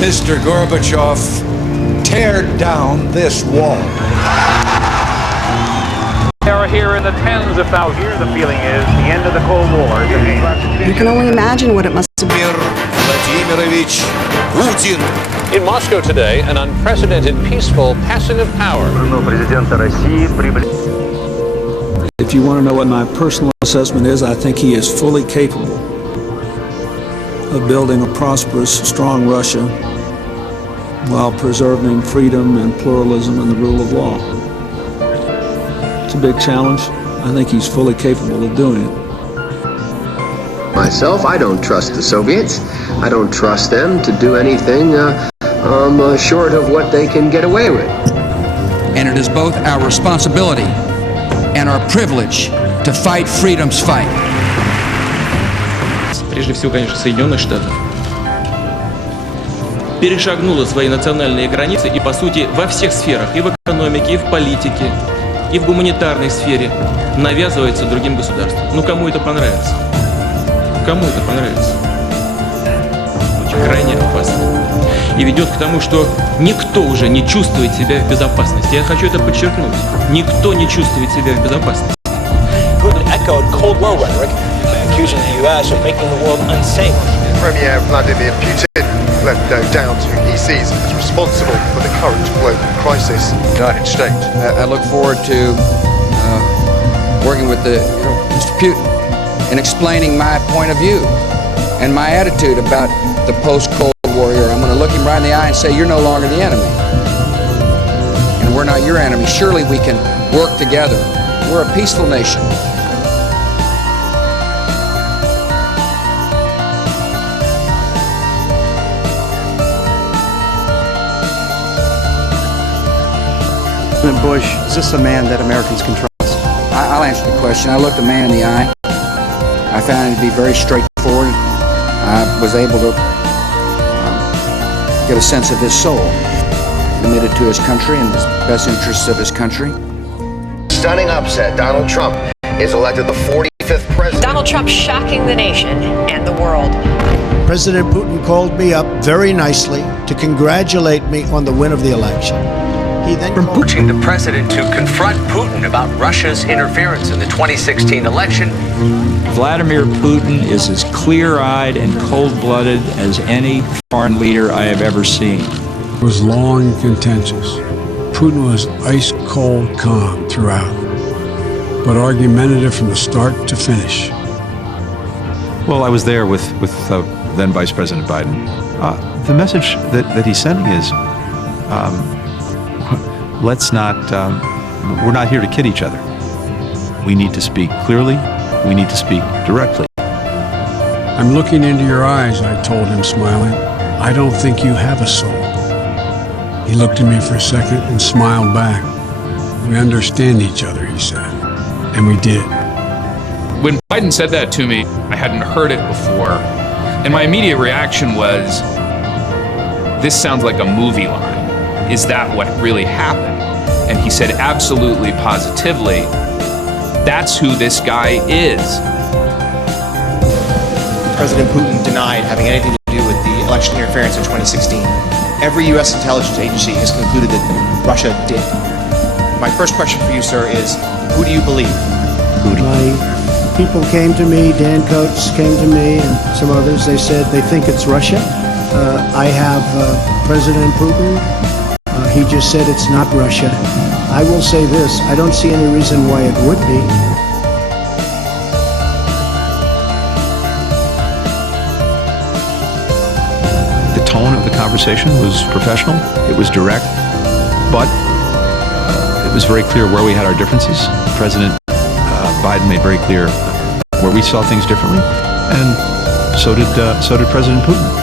Mr. Gorbachev, tear down this wall. They are here in the tens of thousands. Here the feeling is the end of the Cold War. You can only imagine what it must have been. Vladimirovich Putin. In Moscow today, an unprecedented peaceful passing of power. If you want to know what my personal assessment is, I think he is fully capable of building a prosperous, strong Russia while preserving freedom and pluralism and the rule of law. It's a big challenge. I think he's fully capable of doing it. Myself, I don't trust the Soviets. I don't trust them to do anything short of what they can get away with. And it is both our responsibility and our privilege to fight freedom's fight. Прежде всего, конечно, Соединенных Штатов перешагнула свои национальные границы и, по сути, во всех сферах, и в экономике, и в политике, и в гуманитарной сфере навязывается другим государствам. Ну, кому это понравится? Кому это понравится? Очень крайне опасно. И ведет к тому, что никто уже не чувствует себя в безопасности. Я хочу это подчеркнуть. Никто не чувствует себя в безопасности. Putin echoed Cold War rhetoric, accusing the U.S. of making the world unsafe. Premier Vladimir Putin left no doubt who he sees as responsible for the current global crisis. United States. I look forward to working with Mr. Putin and explaining my point of view and my attitude about the post-Cold War era. I'm going to look him right in the eye and say, you're no longer the enemy. And we're not your enemy. Surely we can work together. We're a peaceful nation. President Bush, is this a man that Americans can trust? I'll answer the question. I looked the man in the eye. I found him to be very straightforward. I was able to get a sense of his soul, committed to his country and the best interests of his country. Stunning upset. Donald Trump is elected the 45th president. Donald Trump shocking the nation and the world. President Putin called me up very nicely to congratulate me on the win of the election. He then from pushing the president to confront Putin about Russia's interference in the 2016 election. Vladimir Putin is as clear-eyed and cold-blooded as any foreign leader I have ever seen. It was long and contentious. Putin was ice-cold calm throughout, but argumentative from the start to finish. Well, I was there with then Vice President Biden. The message that he's sending is, let's not, we're not here to kid each other. We need to speak clearly. We need to speak directly. I'm looking into your eyes, I told him, smiling. I don't think you have a soul. He looked at me for a second and smiled back. We understand each other, he said. And we did. When Biden said that to me, I hadn't heard it before. And my immediate reaction was, this sounds like a movie line. Is that what really happened? And he said, absolutely, positively, that's who this guy is. President Putin denied having anything to do with the election interference in 2016. Every U.S. intelligence agency has concluded that Russia did. My first question for you, sir, is who do you believe? My people came to me, Dan Coates came to me, and some others. They said they think it's Russia. I have President Putin. He just said it's not Russia. I will say this, I don't see any reason why it would be. The tone of the conversation was professional, it was direct, but it was very clear where we had our differences. President Biden made very clear where we saw things differently, and so did President Putin.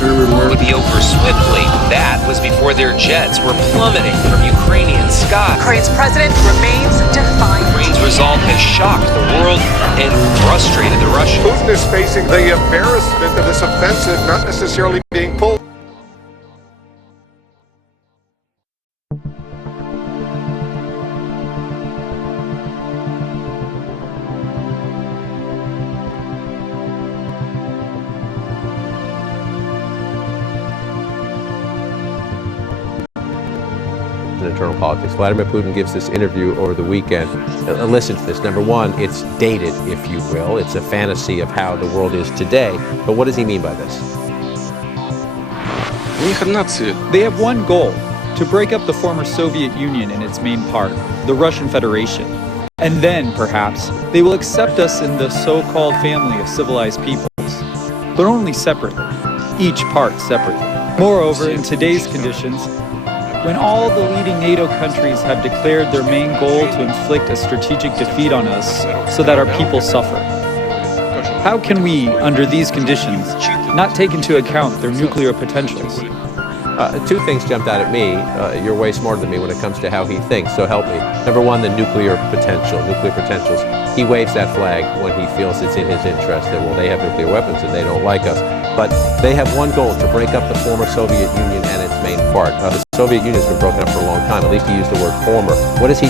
Would be over swiftly. That was before their jets were plummeting from Ukrainian skies. Ukraine's president remains defiant. Ukraine's result has shocked the world and frustrated the Russians. Putin is facing the embarrassment of this offensive not necessarily being pulled. internal politics. Vladimir Putin gives this interview over the weekend. Listen to this. Number one, it's dated, if you will. It's a fantasy of how the world is today. But what does he mean by this? They have one goal, to break up the former Soviet Union in its main part, the Russian Federation. And then, perhaps, they will accept us in the so-called family of civilized peoples, but only separately, each part separately. Moreover, in today's conditions, when all the leading NATO countries have declared their main goal to inflict a strategic defeat on us so that our people suffer, how can we, under these conditions, not take into account their nuclear potentials? Two things jumped out at me. You're way smarter than me when it comes to how he thinks, so help me. Number one, the nuclear potentials. He waves that flag when he feels it's in his interest that, well, they have nuclear weapons and they don't like us. But they have one goal, to break up the former Soviet Union and its main part. The Soviet Union has been broken up for a long time. At least he used the word former. What is he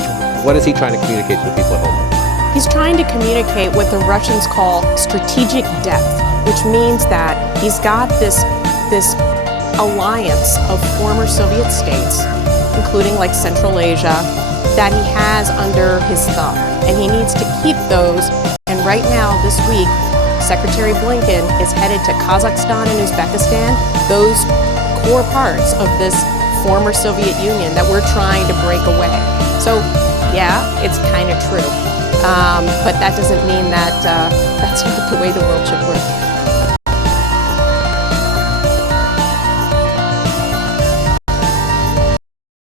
trying to communicate to the people at home? He's trying to communicate what the Russians call strategic depth, which means that he's got this alliance of former Soviet states, including like Central Asia, that he has under his thumb. And he needs to keep those. And right now, this week, Secretary Blinken is headed to Kazakhstan and Uzbekistan, those core parts of this former Soviet Union that we're trying to break away. So, yeah, it's kind of true. But that doesn't mean that that's not the way the world should work.